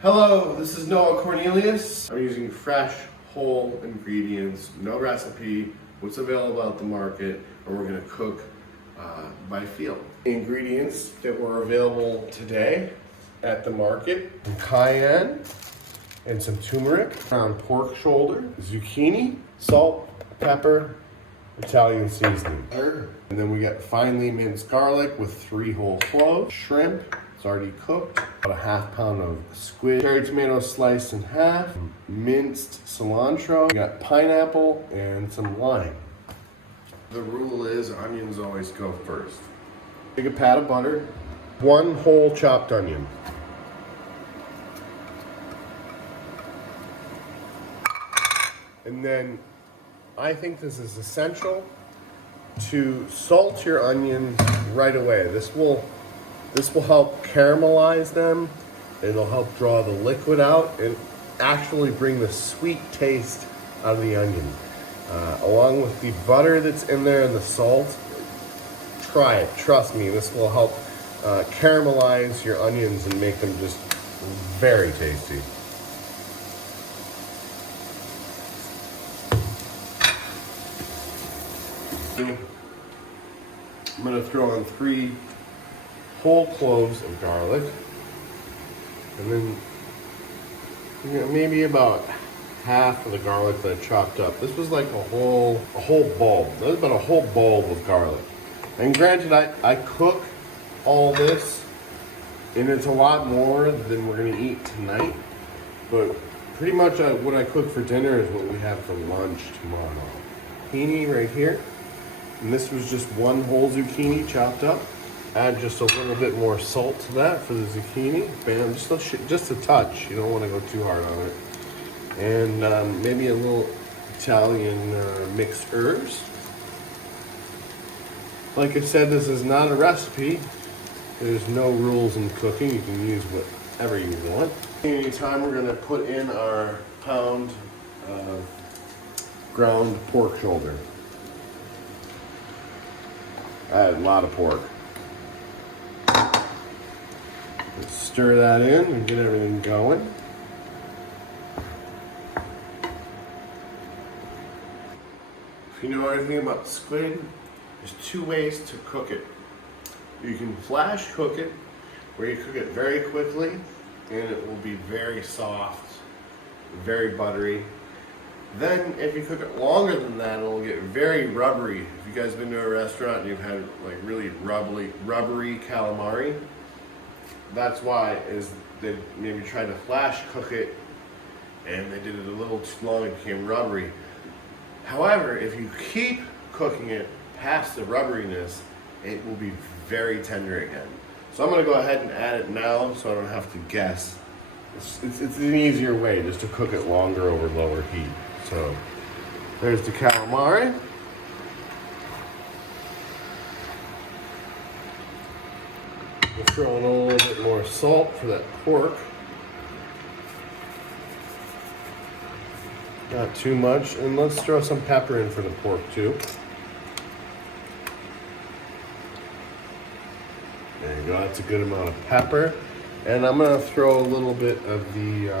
Hello, this is Noah Cornelius. I'm using fresh, whole ingredients, no recipe, what's available at the market, and we're gonna cook by feel. The ingredients that were available today at the market: cayenne and some turmeric, ground pork shoulder, zucchini, salt, pepper, Italian seasoning. And then we got finely minced garlic with 3 whole cloves, shrimp, it's already cooked, about a ½ pound of squid, cherry tomato sliced in half, minced cilantro, we got pineapple and some lime. The rule is onions always go first. Take a pat of butter, 1 whole chopped onion. And then I think this is essential to salt your onions right away. This will help caramelize them. It'll help draw the liquid out and actually bring the sweet taste out of the onion. Along with the butter that's in there and the salt, try it. Trust me, this will help caramelize your onions and make them just very tasty. I'm going to throw in 3 whole cloves of garlic, and then maybe about half of the garlic that I chopped up. This was like a whole bulb. That was about a whole bulb of garlic. And granted, I cook all this, and it's a lot more than we're going to eat tonight, but pretty much what I cook for dinner is what we have for lunch tomorrow. Zucchini right here. And this was just 1 whole zucchini chopped up. Add just a little bit more salt to that for the zucchini. Bam, just a touch. You don't want to go too hard on it. And maybe a little Italian mixed herbs. Like I said, this is not a recipe. There's no rules in cooking. You can use whatever you want. Anytime we're gonna put in our pound of ground pork shoulder. Add a lot of pork. Let's stir that in and get everything going. If you know anything about squid, there's 2 ways to cook it. You can flash cook it, where you cook it very quickly, and it will be very soft, very buttery. Then, if you cook it longer than that, it'll get very rubbery. If you guys have been to a restaurant and you've had like really rubbery calamari, that's why is they maybe tried to flash cook it and they did it a little too long and became rubbery. However, if you keep cooking it past the rubberiness, it will be very tender again. So I'm going to go ahead and add it now so I don't have to guess. It's an easier way just to cook it longer over lower heat. So there's the calamari. We'll throw in a little bit more salt for that pork. Not too much. And let's throw some pepper in for the pork too. There you go, that's a good amount of pepper. And I'm gonna throw a little bit of the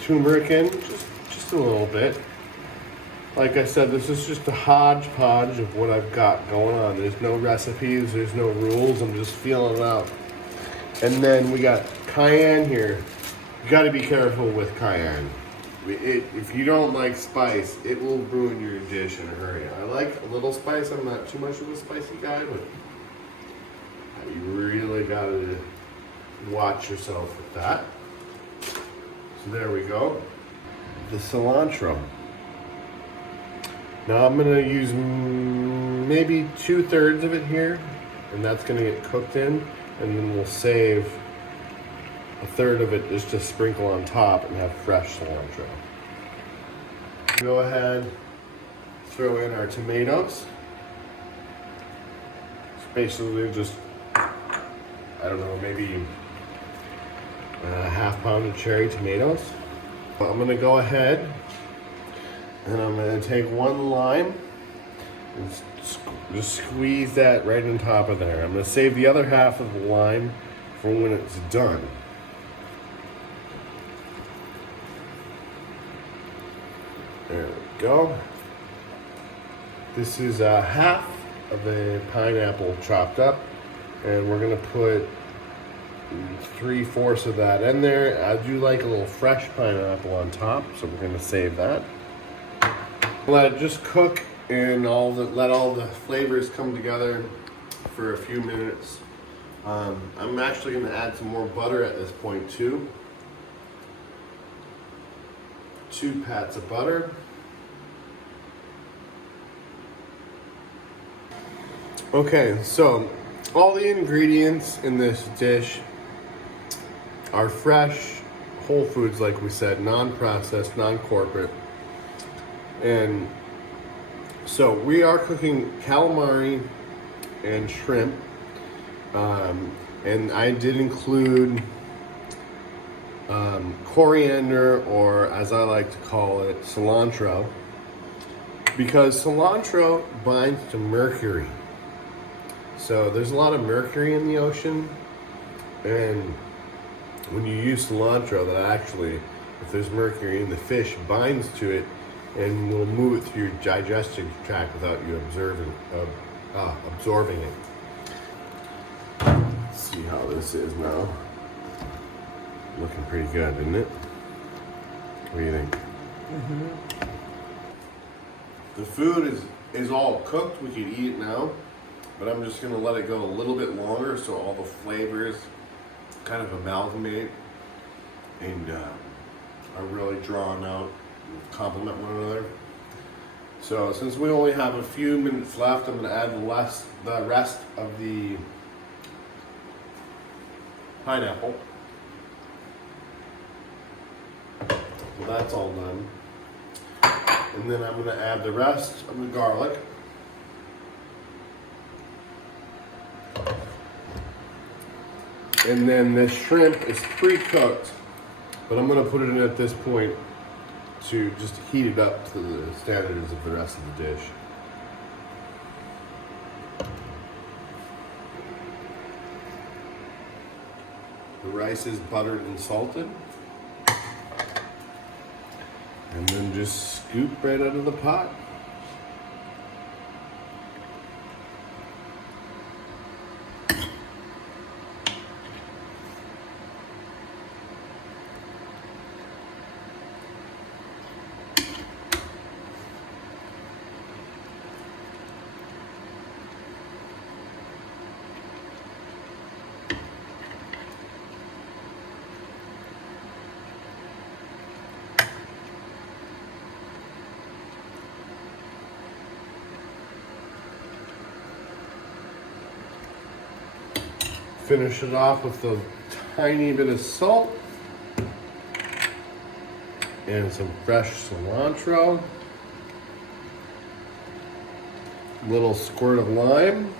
turmeric in, just a little bit. Like I said, this is just a hodgepodge of what I've got going on. There's no recipes, there's no rules, I'm just feeling it out. And then we got cayenne here. You gotta be careful with cayenne. If you don't like spice, it will ruin your dish in a hurry. I like a little spice, I'm not too much of a spicy guy, but you really gotta watch yourself with that. So there we go. The cilantro. Now I'm gonna use maybe 2/3 of it here, and that's gonna get cooked in, and then we'll save 1/3 of it just to sprinkle on top and have fresh cilantro. Go ahead, throw in our tomatoes. It's basically just, I don't know, maybe a ½ pound of cherry tomatoes. I'm gonna go ahead and I'm gonna take 1 lime and just squeeze that right on top of there. I'm gonna save the other half of the lime for when it's done. There we go. This is half of a pineapple chopped up, and we're gonna put 3/4 of that in there. I do like a little fresh pineapple on top, so we're gonna save that. Let it just cook and let all the flavors come together for a few minutes. I'm actually gonna add some more butter at this point too. 2 pats of butter. Okay, so all the ingredients in this dish are fresh, whole foods, like we said, non-processed, non-corporate. And so we are cooking calamari and shrimp. And I did include coriander, or as I like to call it, cilantro, because cilantro binds to mercury. So there's a lot of mercury in the ocean, and when you use cilantro, that actually, if there's mercury in the fish, binds to it and will move it through your digestive tract without you absorbing it. Let's see how this is now. Looking pretty good, isn't it? What do you think? Mm-hmm. The food is all cooked. We can eat it now, but I'm just gonna let it go a little bit longer so all the flavors kind of amalgamate and are really drawn out and complement one another. So since we only have a few minutes left, I'm gonna add the rest of the pineapple. So that's all done. And then I'm gonna add the rest of the garlic. And then the shrimp is pre-cooked, but I'm gonna put it in at this point to just heat it up to the standards of the rest of the dish. The rice is buttered and salted. And then just scoop right out of the pot. Finish it off with a tiny bit of salt and some fresh cilantro, a little squirt of lime,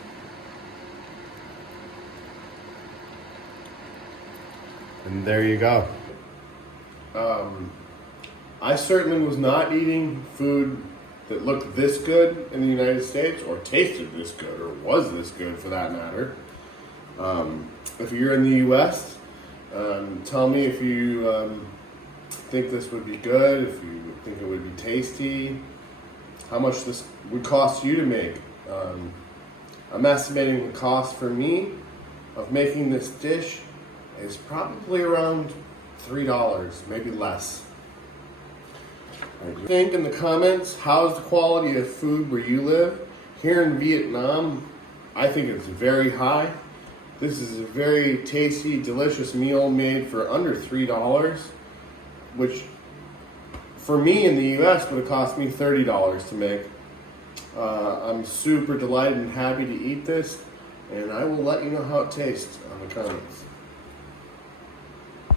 and there you go. I certainly was not eating food that looked this good in the United States, or tasted this good, or was this good for that matter. If you're in the U.S., tell me if you think this would be good, if you think it would be tasty, how much this would cost you to make. I'm estimating the cost for me of making this dish is probably around $3, maybe less. Think in the comments, how's the quality of food where you live? Here in Vietnam, I think it's very high. This is a very tasty, delicious meal made for under $3, which for me in the US would have cost me $30 to make. I'm super delighted and happy to eat this, and I will let you know how it tastes on the comments.